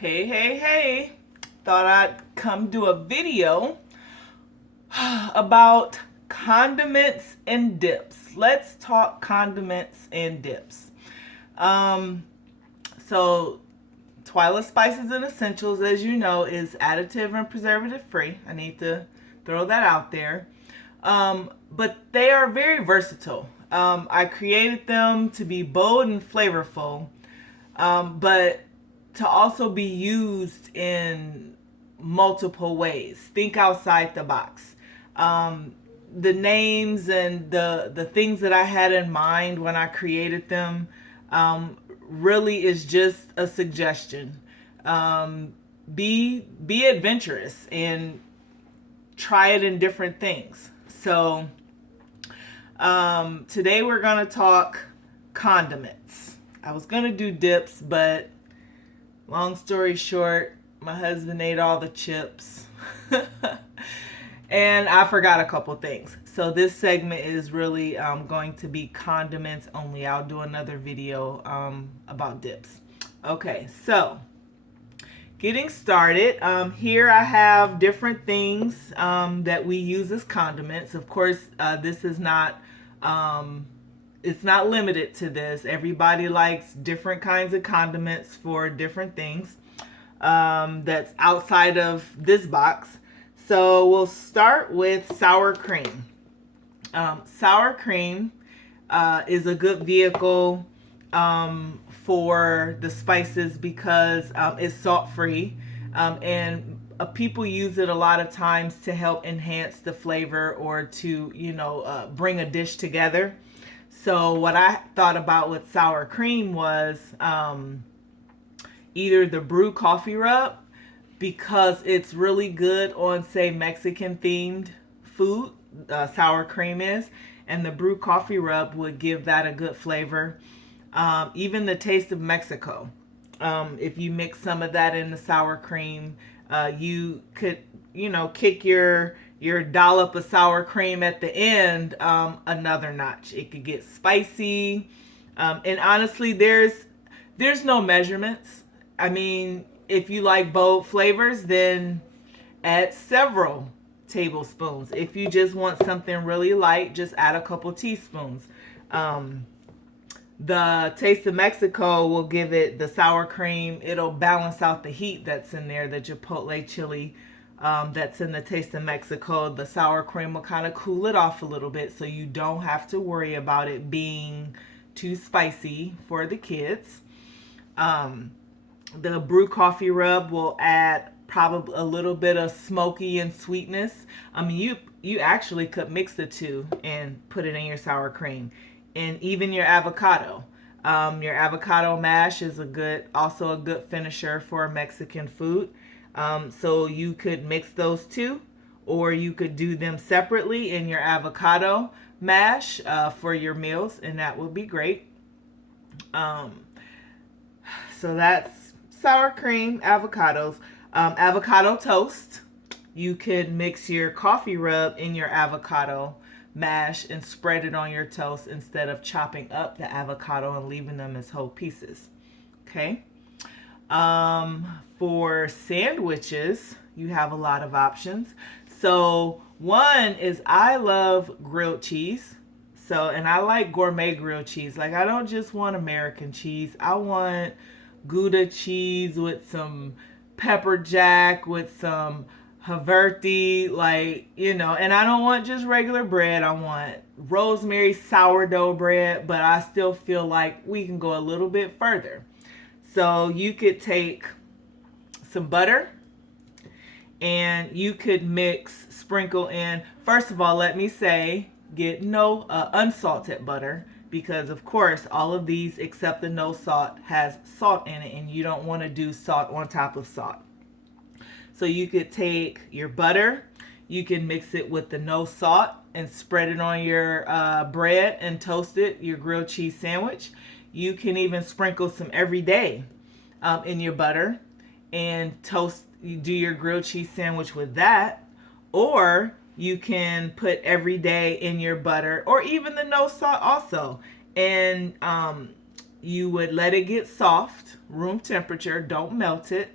Hey, hey, hey. Thought I'd come do a video about condiments and dips. Let's talk condiments and dips. Um, so Twylla Spices and Essentials, as you know, is additive and preservative free. I need to throw that out there. But they are very versatile. I created them to be bold and flavorful, but to also be used in multiple ways. Think outside the box. The names and the things that I had in mind when I created them really is just a suggestion. Be adventurous and try it in different things. So today we're gonna talk condiments. I was gonna do dips, but long story short, my husband ate all the chips. And I forgot a couple things. So this segment is really going to be condiments only. I'll do another video about dips. Okay, so getting started. Here I have different things that we use as condiments. Of course, this is not it's not limited to this. Everybody likes different kinds of condiments for different things that's outside of this box. So we'll start with sour cream. Sour cream is a good vehicle for the spices because it's salt free, and people use it a lot of times to help enhance the flavor or to bring a dish together. So what I thought about with sour cream was either the brew coffee rub, because it's really good on, say, Mexican themed food. Sour cream is, and the brew coffee rub would give that a good flavor. Even the taste of Mexico. If you mix some of that in the sour cream, you could, kick your dollop of sour cream at the end another notch. It could get spicy, and honestly, there's no measurements. I mean, if you like bold flavors, then add several tablespoons. If you just want something really light, just add a couple teaspoons. The taste of Mexico will give it the sour cream. It'll balance out the heat that's in there, the chipotle chili that's in the taste of Mexico. The sour cream will kind of cool it off a little bit, so you don't have to worry about it being too spicy for the kids. The brew coffee rub will add probably a little bit of smoky and sweetness. I mean, you actually could mix the two and put it in your sour cream, and even your avocado. Your avocado mash is also a good finisher for Mexican food. So you could mix those two, or you could do them separately in your avocado mash for your meals, and that would be great. So that's sour cream, avocados. Avocado toast. You could mix your coffee rub in your avocado mash and spread it on your toast instead of chopping up the avocado and leaving them as whole pieces. Okay. For sandwiches, you have a lot of options. So one is, I love grilled cheese. And I like gourmet grilled cheese. Like, I don't just want American cheese. I want Gouda cheese with some pepper jack, with some Haverty, and I don't want just regular bread. I want rosemary sourdough bread, but I still feel like we can go a little bit further. So you could take some butter and you could sprinkle in, first of all, let me say, get no unsalted butter, because of course all of these except the no salt has salt in it, and you don't want to do salt on top of salt. So you could take your butter, you can mix it with the no salt and spread it on your bread and toast it, your grilled cheese sandwich. You can even sprinkle some everyday in your butter and you do your grilled cheese sandwich with that. Or you can put everyday in your butter, or even the no salt also. And you would let it get soft, room temperature, don't melt it.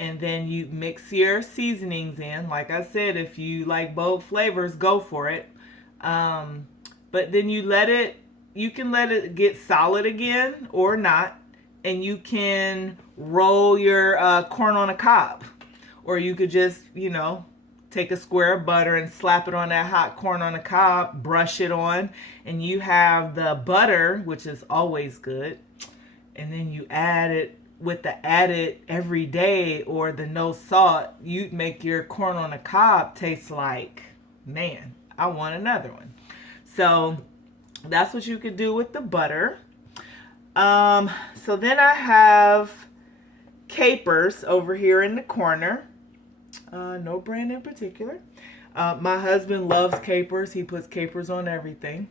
And then you mix your seasonings in. Like I said, if you like bold flavors, go for it. But then you can let it get solid again or not. And you can roll your corn on a cob. Or you could just, take a square of butter and slap it on that hot corn on the cob, brush it on, and you have the butter, which is always good. And then you add it with the added every day or the no salt, you make your corn on the cob taste like, man, I want another one. So that's what you could do with the butter. So then I have capers over here in the corner. No brand in particular. My husband loves capers. He puts capers on everything.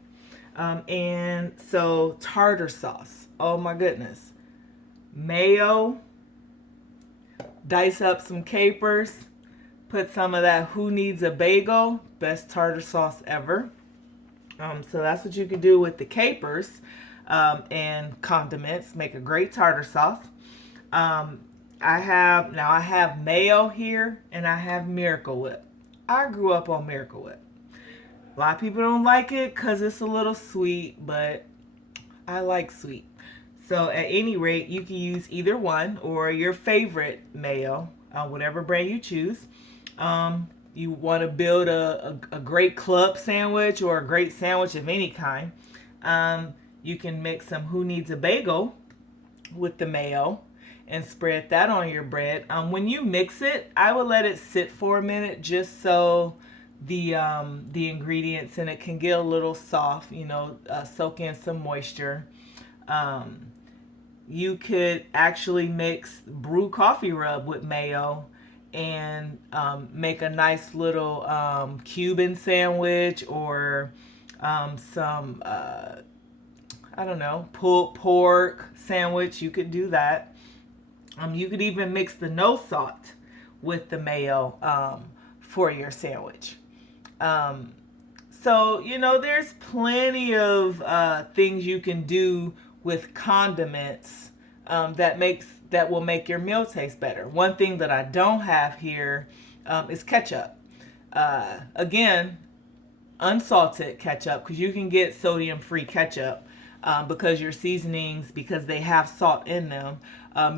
And so tartar sauce. Oh my goodness. Mayo. Dice up some capers. Put some of that Who Needs a Bagel. Best tartar sauce ever. So that's what you can do with the capers and condiments. Make a great tartar sauce. I have Mayo here and I have Miracle Whip. I grew up on Miracle Whip. A lot of people don't like it because it's a little sweet, but I like sweet. So at any rate, you can use either one or your favorite mayo, whatever brand you choose. You want to build a great club sandwich or a great sandwich of any kind. You can mix some Who Needs a Bagel with the mayo and spread that on your bread. When you mix it, I would let it sit for a minute just so the ingredients in it can get a little soft, soak in some moisture. You could actually mix brew coffee rub with mayo and make a nice little Cuban sandwich or some, pulled pork sandwich. You could do that. You could even mix the no salt with the mayo for your sandwich. So, there's plenty of things you can do with condiments that will make your meal taste better. One thing that I don't have here is ketchup. Again, unsalted ketchup, because you can get sodium-free ketchup because your seasonings, because they have salt in them.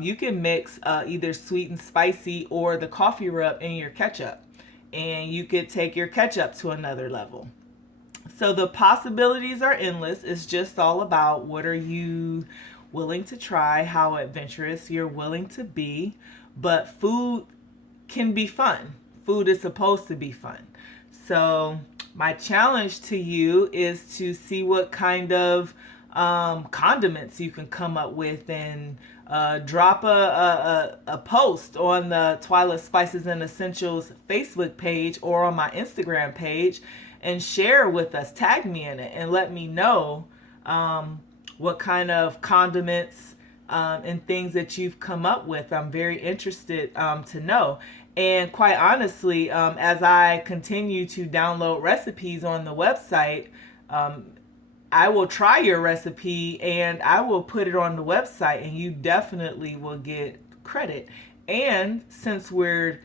You can mix either sweet and spicy or the coffee rub in your ketchup. And you could take your ketchup to another level. So the possibilities are endless. It's just all about what are you willing to try, how adventurous you're willing to be. But food can be fun. Food is supposed to be fun. So my challenge to you is to see what kind of condiments you can come up with and drop a post on the Twylla Spices and Essentials Facebook page or on my Instagram page and share with us. Tag me in it and let me know what kind of condiments and things that you've come up with. I'm very interested to know. And quite honestly, as I continue to download recipes on the website, I will try your recipe and I will put it on the website and you definitely will get credit. And since we're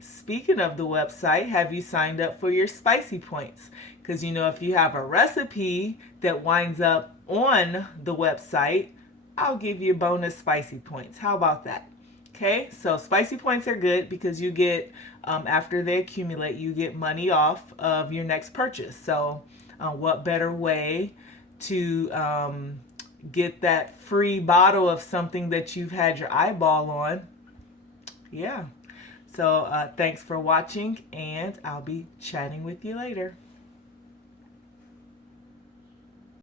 speaking of the website, have you signed up for your spicy points? Because if you have a recipe that winds up on the website, I'll give you bonus spicy points. How about that? Okay, so spicy points are good because you get, after they accumulate, you get money off of your next purchase. So what better way to get that free bottle of something that you've had your eyeball on? Yeah. So thanks for watching, and I'll be chatting with you later.